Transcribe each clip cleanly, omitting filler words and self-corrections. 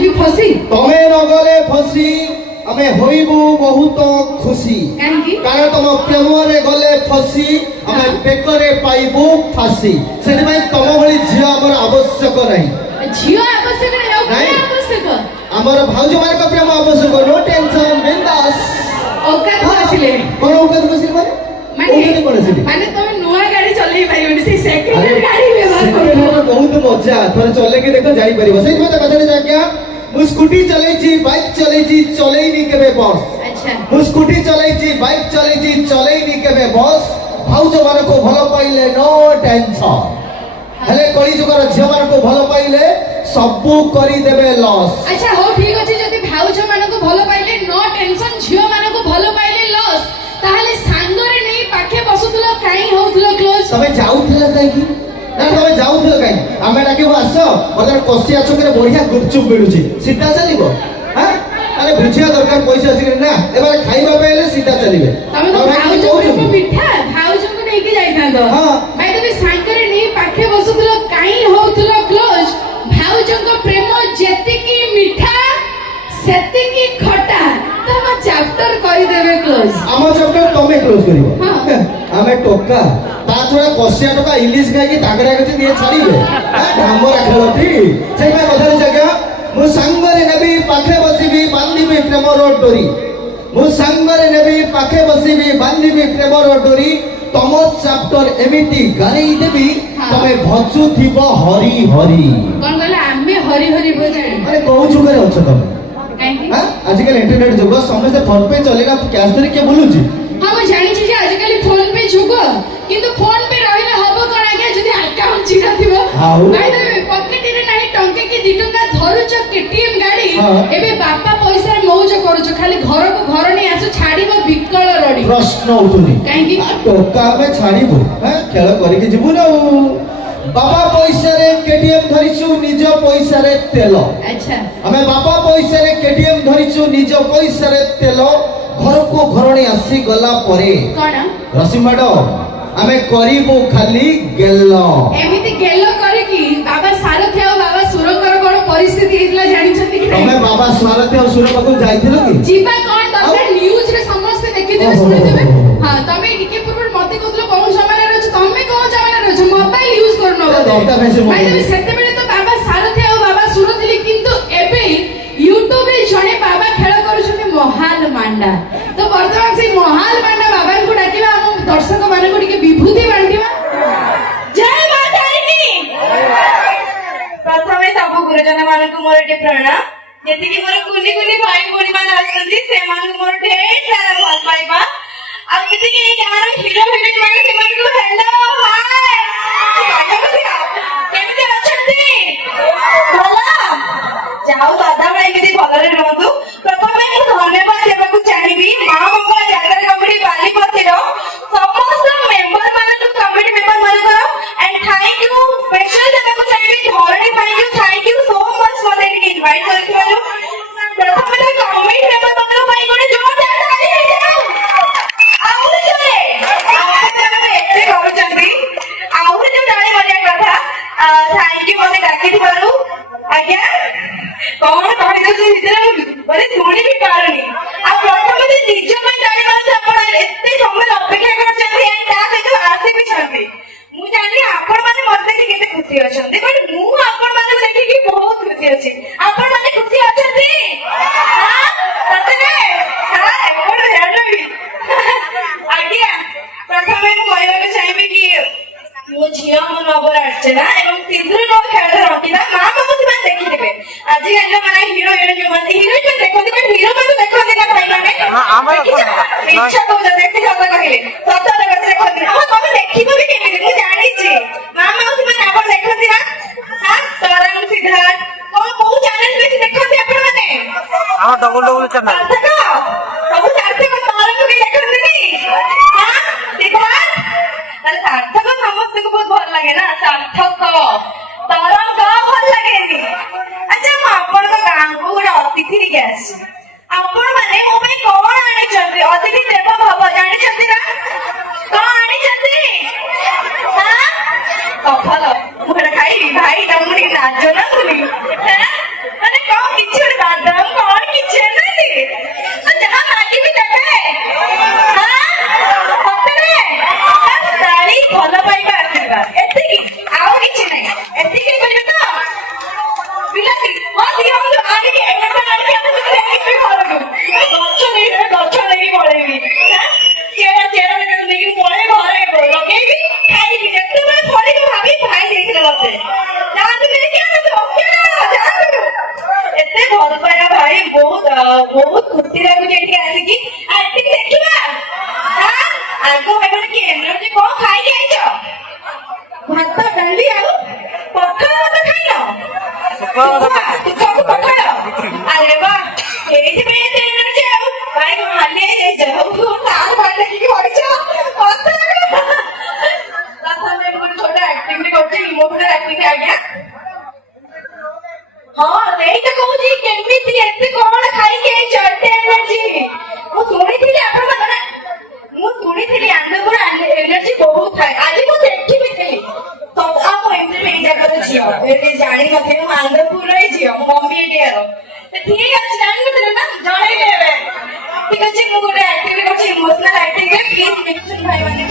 ଯିବି ଫସି ତମେ ନଗଲେ ଫସି ଆମେ ହଇବୁ ବହୁତ ଖୁସି କାହିଁକି କାରଣ ତମ ପ୍ରେମରେ ଗଲେ ଫସି ଆମେ ବେକରେ ପାଇବୁ ଫାସି ସେଥିପାଇଁ ତମ ଭଳି ଝିଅ ଆମର ଆବଶ୍ୟକ ନାହିଁ ଝିଅ ଆବଶ୍ୟକ ନାହିଁ ଆଉ ନାଇଁ। କିଏ ଆବଶ୍ୟକ ଆମର ଭାଉଜ ମାନଙ୍କ ପ୍ରେମ ଆବଶ୍ୟକ नो टेंशन बिंदास औकात ଆସିଲେ କଣ ଉକେତ ବସିଲେ ମାନେ ମାନେ କଣ ଆସିଲେ ମାନେ ତମେ ନୂଆ ଗାଡି ଚଲେଇ ପାରିବନି ସେଇ ସେକେଣ୍ଡ ହ୍ୟାଣ୍ଡ ଗାଡି ବ୍ୟବହାର କରୁଥିବ ବହୁତ ମଜା ଥରେ ଚଲେଇକି ଦେଖ ଜାଣିପାରିବ ସେଇଥିପାଇଁ ତ କଥାରେ ଆଜ୍ଞା ମୁଁ ସ୍କୁଟି ଚଲେଇଛି ବାଇକ୍ ଚଲେଇଛି ଚଲେଇନି କେବେ ବସ୍ ଆଚ୍ଛା ମୁଁ ସ୍କୁଟି ଚଲେଇଛି ବାଇକ୍ ଚଲେଇଛି ଚଲେଇନି କେବେ ବସ୍ ଭାଉଜ ମାନଙ୍କୁ ଭଲ ପାଇଲେ नो टेंशन ହେଲେ କଳି ଯୁଗର ଝିଅ ମାନଙ୍କୁ ଭଲ ପାଇଲେ ସବୁ କରିଦେବେ ଲସ୍ ଆଚ୍ଛା ହଉ ଠିକ ଅଛି ଯଦି ଭାଉଜ ମାନଙ୍କୁ ଭଲ ପାଇଲେ नो टेंशन ଝିଅ ମାନଙ୍କୁ ଭଲ ପାଇଲେ ଲସ୍ ତାହେଲେ ସାଙ୍ଗରେ ନେଇ ପାଖେ ବସୁଥିଲ କାଇଁ ହଉଥିଲ କ୍ଲୋଜ ତମେ ଯାଉଥିଲ କାହିଁକି ନା ତମେ ଯାଉଥିଲ କାହିଁକି ଆମେ ଡାକିବୁ ଆସ ବର୍ତ୍ତମାନ କଷିଆ ଛକରେ ବଢିଆ ଗୁପଚୁପ ମିଳୁଛି ସିଧା ଚାଲିବ ହାଁ ଆରେ ବୁଝିବା ଦରକାର ପଇସା ଅଛି କି ନା ଏମାନେ ଖାଇବା ପାଇଁ ହେଲେ ସିଧା ଚାଲିବେ ତମେ ତ ଭାଉଜ ପ୍ରେମ ମିଠା ଭାଉଜଙ୍କୁ ନେଇକି ଯାଇଥାନ୍ତ ହଁ। ଭାଇ ତମେ ସାଙ୍ଗରେ ନେଇ ପାଖେ ବସୁଥିଲ କାଇଁ ହଉଥିଲ କ୍ଲୋଜ ଭାଉଜଙ୍କ ପ୍ରେମ ଯେତିକି ମିଠା ସେତିକି ଖଟା ତମ ଚାପ୍ଟର କହିଦେବେ କ୍ଲୋଜ ଆମ ଚକ୍ର ତମେ କ୍ଲୋଜ କରିବ ହଁ। ଆମେ ଟୋକା ତା ଛଡା କଷିଆ ଟୋକା ଇଲିଶ ଖାଇକି ତାଗଡା କିଛି ନିଏ ଛାଡିବେ ଢାମରା ଖେଳଟି ସେଇପାଇଁ କଥାରେ ଜାଗା ମୁଁ ସାଙ୍ଗରେ ନେବି ପାଖେ ବସିବି ବାନ୍ଧିବି ପ୍ରେମର ଡୋରି ମୁଁ ସାଙ୍ଗରେ ନେବି ପାଖେ ବସିବି ବାନ୍ଧିବି ପ୍ରେମର ଡୋରି ତମ ଚାପ୍ଟର ଏମିତି ଗାରେଇ ଦେବି ତମେ ଭଜୁଥିବ ହରି ହରି କଣ କହିଲେ ଆମେ ହରି ହରି ବଜାଣି ଆରେ କୋଉ ଯୁଗରେ ଅଛ ତମେ କାହିଁକି ଆଜିକାଲି ଇଣ୍ଟରନେଟ ଯୁଗ ସମସ୍ତେ ଫୋନ ପେ ଚଲେଇଲା କ୍ୟାଶ ଧରି କିଏ ବୁଲୁଛି ହଁ ମୁଁ ଜାଣିଛି ଯେ ଆଜିକାଲି ଫୋନ ପେ ଯୁଗ କିନ୍ତୁ ଫୋନ ପେ ରହିଲେ ହବ କଣ ଆଜ୍ଞା ଯଦି ଆକାଉଣ୍ଟ ଚିରା ଥିବ ଆଉ? ଭାଇ ତମେ ପକେଟରେ ନାହିଁ ଟଙ୍କେ କି 2 ଟଙ୍କା ଧରୁଛ କେଟିଏମ ଗାଡି ହଁ। ଏବେ ବାପା ପଇସାରେ ମଉଜ କରୁଛ ଖାଲି ଘରକୁ ଘର ନେଇ ଆସୁ ଛାଡିବ ବିକଳ ରଡି ପ୍ରଶ୍ନ ଉଠୁନି କାହିଁକି? ଟୋକା ଆମେ ଛାଡିବୁ ଖେଳ କରିକି ଯିବୁ ନା ଆଉ ବାବା ପଇସାରେ କେଟିଏମ ଧରିଛୁ ନିଜ ପଇସାରେ ତେଲ ଆଚ୍ଛା ଆମେ ବାପା ପଇସାରେ କେଟିଏମ ଧରିଛୁ ନିଜ ପଇସାରେ ତେଲ ଘରକୁ ଘରଣୀ ଆସି ଗଲା ପରେ କଣ ରସି ମ୍ୟାଡମ ଆମେ କରିବୁ ଖାଲି ଗେଲ ଏମିତି ଗେଲ କରିକି ବାବା ସାରଥି ଆଉ ବାବା ସୁରଙ୍କର କଣ ପରିସ୍ଥିତି ହେଇଥିଲା ଜାଣିଛନ୍ତି କି ତମେ ନାହିଁ ବାବା ସ୍ୱାରଥୀ ଆଉ ସୁର ପାଖକୁ ଯାଇଥିଲ କି ଯିବା କଣ ଦରକାର ନ୍ୟୁଜ ରେ ସମସ୍ତେ ଦେଖିଥିବେ ଶୁଣିଥିବେ ହଁ ତମେ ଟିକେ ପୂର୍ବରୁ ମତେ କହୁଥିଲ କୋଉ ଜମାନାରେ ଅଛ ତମେ କୋଉ ଜମାନାରେ ଅଛ ମୋବାଇଲ ୟୁଜ କରୁନ ଦରକାର ନାହିଁ ସେ ଭାଇ mobile। ତମେ ସେତେବେଳେ ତ ବାବା ସାରଥି ଆଉ ବାବା ସୁର ଥିଲେ କିନ୍ତୁ ଏବେ ୟୁଟ୍ୟୁବ ରେ ଜଣେ ବାବା ଖେଳ କରୁଛନ୍ତି ମହାଲ ମାଣ୍ଡା ତ ବର୍ତ୍ତମାନ ସେଇ ମହାଲ ମାଣ୍ଡା ବାବାଙ୍କୁ ଡାକିବା ଆମ ଦର୍ଶକ ମାନଙ୍କୁ ଟିକେ ବିଭୂତି ବାଣ୍ଟିବା ଜୟ ମା ତାରିଣୀ ପ୍ରଥମେ ସବୁ ଗୁରୁଜନ ମାନଙ୍କୁ ମୋର ଟିକେ ପ୍ରଣାମ ଯେତିକି ମୋର କୁନି କୁନି ଭାଇ ଭଉଣୀ ମାନେ ଅଛନ୍ତି ସେମାନଙ୍କୁ ମୋର ଢେର ସାରା ଭଲ ପାଇବା ଆଉ ଯେତିକି ଏଇ ଗାଁର ହିରୋ ହିରୋଇନ ମାନେ ସେମାନଙ୍କୁ ହେଲୋ ହାଏ କେମିତି ଅଛନ୍ତି ଭଲ ଯାଉ ସଦାବେଳେ ଏମିତି ଭଲରେ ରୁହନ୍ତୁ ପ୍ରଥମେ ମୁଁ ଧନ୍ୟବାଦ ଦେବାକୁ ଚାହିଁବି ମା ମଙ୍ଗଳା ଯାତ୍ରା କମିଟି ବାଲିପତିର ସମସ୍ତ ମେମ୍ବର ମାନଙ୍କୁ କମିଟି ମେମ୍ବର ମାନଙ୍କର and thank you special ଦେବାକୁ ଚାହିଁବି ଧରଣୀ ଭାଇଙ୍କୁ thank you so much ମୋତେ ଏଠିକି invite କରିଥିବାରୁ ପ୍ରଥମେ ତ କମିଟି ମେମ୍ବର ମାନଙ୍କ ପାଇଁ ଗୋଟେ ଜୋରଦାର ତାଳି ହେଇଯାଉ ଆହୁରି ଜୋରେ ଏତେ କରୁଛନ୍ତି ଆହୁରି ଯୋଉ ତାଳି ମାରିବା କଥା thank you ମୋତେ ଡାକିଥିବାରୁ ଆଜ୍ଞା କଣ କହିଦଉଛି ଭିତରେ ମାନେ ଶୁଣି ବି ପାରୁନି ଆଉ ପ୍ରଥମେ ଯେ ନିଜ ପାଇଁ ତାଳି ମାରୁଛି ଆପଣ ଏତେ ସମୟ ଅପେକ୍ଷା କରିଛନ୍ତି and ତା ସହିତ ଆସିବିଛନ୍ତି ମୁଁ ଜାଣିଲି ଆପଣ ମାନେ ମତେ ଦେଖି କେତେ ଖୁସି ଅଛନ୍ତି ବଟ୍ ମୁଁ ଆପଣ ମାନଙ୍କୁ ଦେଖିକି ବହୁତ ଖୁସି ଅଛି ଆପଣ ମାନେ ଖୁସି ଅଛନ୍ତି ସତରେ ଏପଟେ ଧ୍ୟାନ ଦେବି ଆଜ୍ଞା ପ୍ରଥମେ ମୁଁ କହିବାକୁ ଚାହିଁବି କି ମୋ ଝିଅ ମୋ ନବର ଅର୍ଚ୍ଚନା ଏବଂ ସିନ୍ଦୁର ମୋ ଖେଳ ରଖିଲା ମା ବାପା ସେମାନେ ଦେଖିଥିବେ ଆଜିକାଲି ମାନେ ହିରୋ ହିରୋଇନ ଯୋଉମାନେ ହିରୋଇନ ଦେଖନ୍ତି ବଟ୍ ହିରୋ ମାନଙ୍କୁ ଦେଖନ୍ତି ନା ଭାଇମାନେ ଇଚ୍ଛା କହୁଛନ୍ତି ଏତେ ସତ କହିଲେ ସତ କଥା ଦେଖନ୍ତି ହଁ ତମେ ଦେଖିବ ବି କେମିତି ମୁଁ ଜାଣିଛି ମା ମାଉସୀ ମାନେ ଆପଣ ଦେଖନ୍ତି ନା ତରଙ୍ଗ ସିଦ୍ଧାର୍ଥ କଣ କୋଉ ଚ୍ୟାନେଲ ବେଶୀ ଦେଖନ୍ତି ଆପଣ ମାନେ ଡବଲ ଚ୍ୟାନେଲ ସବୁ ସାର୍ଥକ ତରଙ୍ଗ ବି ଦେଖନ୍ତିନି ସିଦ୍ଧାର୍ଥ ତାହେଲେ ସାର୍ଥକ ସମସ୍ତଙ୍କୁ ବହୁତ ଭଲ ଲାଗେ ନା ସାର୍ଥକ ତରଙ୍ଗ ଭଲ ଲାଗେନି ଆଚ୍ଛା ମୁଁ ଆପଣଙ୍କ ଗାଁକୁ ଗୋଟେ ଅତିଥି ନେଇକି ଆସିଛି ଆପଣ ମାନେ ମୋ ପାଇଁ କଣ ଆଣିଛନ୍ତି ଅତିଥି ଦେବ ଭବ ଜାଣିଛନ୍ତି ନା କଣ ଆଣିଛନ୍ତି ସଫଳ ମୁଁ ସେଟା ଖାଇବି ଭାଇ ତମକୁ ଟିକେ ଲାଜ ଲାଗୁନି ମାନେ କଣ କିଛି ଏମିତି ଏତେ କଣ ଖାଇକି ଏଇ ଚର୍ଟେ ଏନର୍ଜି ମୁଁ ଶୁଣିଥିଲି ଆପଣ ମାନେ ମୁଁ ଶୁଣିଥିଲି ଆନନ୍ଦପୁର ଏନର୍ଜି ବହୁତ ଥାଏ ଆଜି ମୁଁ ଦେଖିବି ଥିଲି ଆଉ ମୁଁ ଏମିତି ଏଇ ଜାଗାର ଝିଅ ଏଠି ଜାଣିନଥିଲି ମୁଁ ଆନନ୍ଦପୁରର ଝିଅ ମୋ ମମି ଏଠିକାର ଠିକ ଅଛି ଜାଣିନଥିଲେ ନା ଜଣେଇଲେ ଏବେ ଠିକ ଅଛି ମୁଁ ଗୋଟେ ଆକ୍ଟିଭିଟି କରୁଛି ଇମୋସନାଲ ଆକ୍ଟିଭିଟି ପ୍ଲିଜ ମିଥୁନ ଭାଇ ମାନେ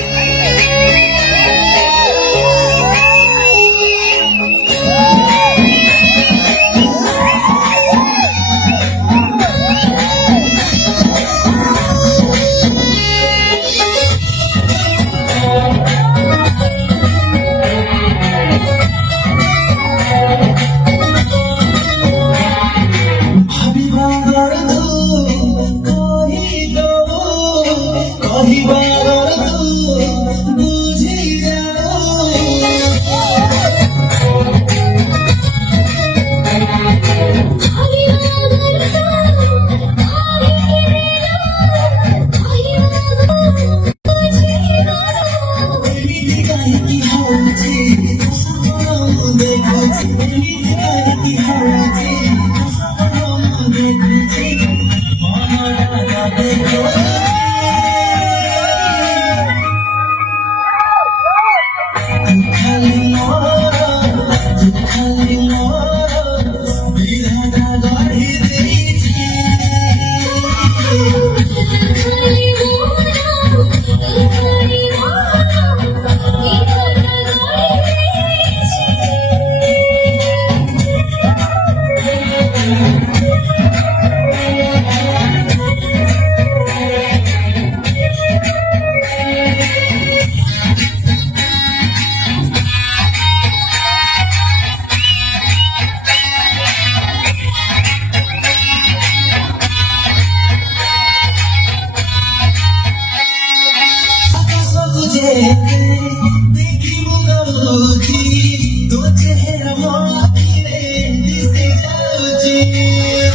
दो चेहरा दिसे जाऊची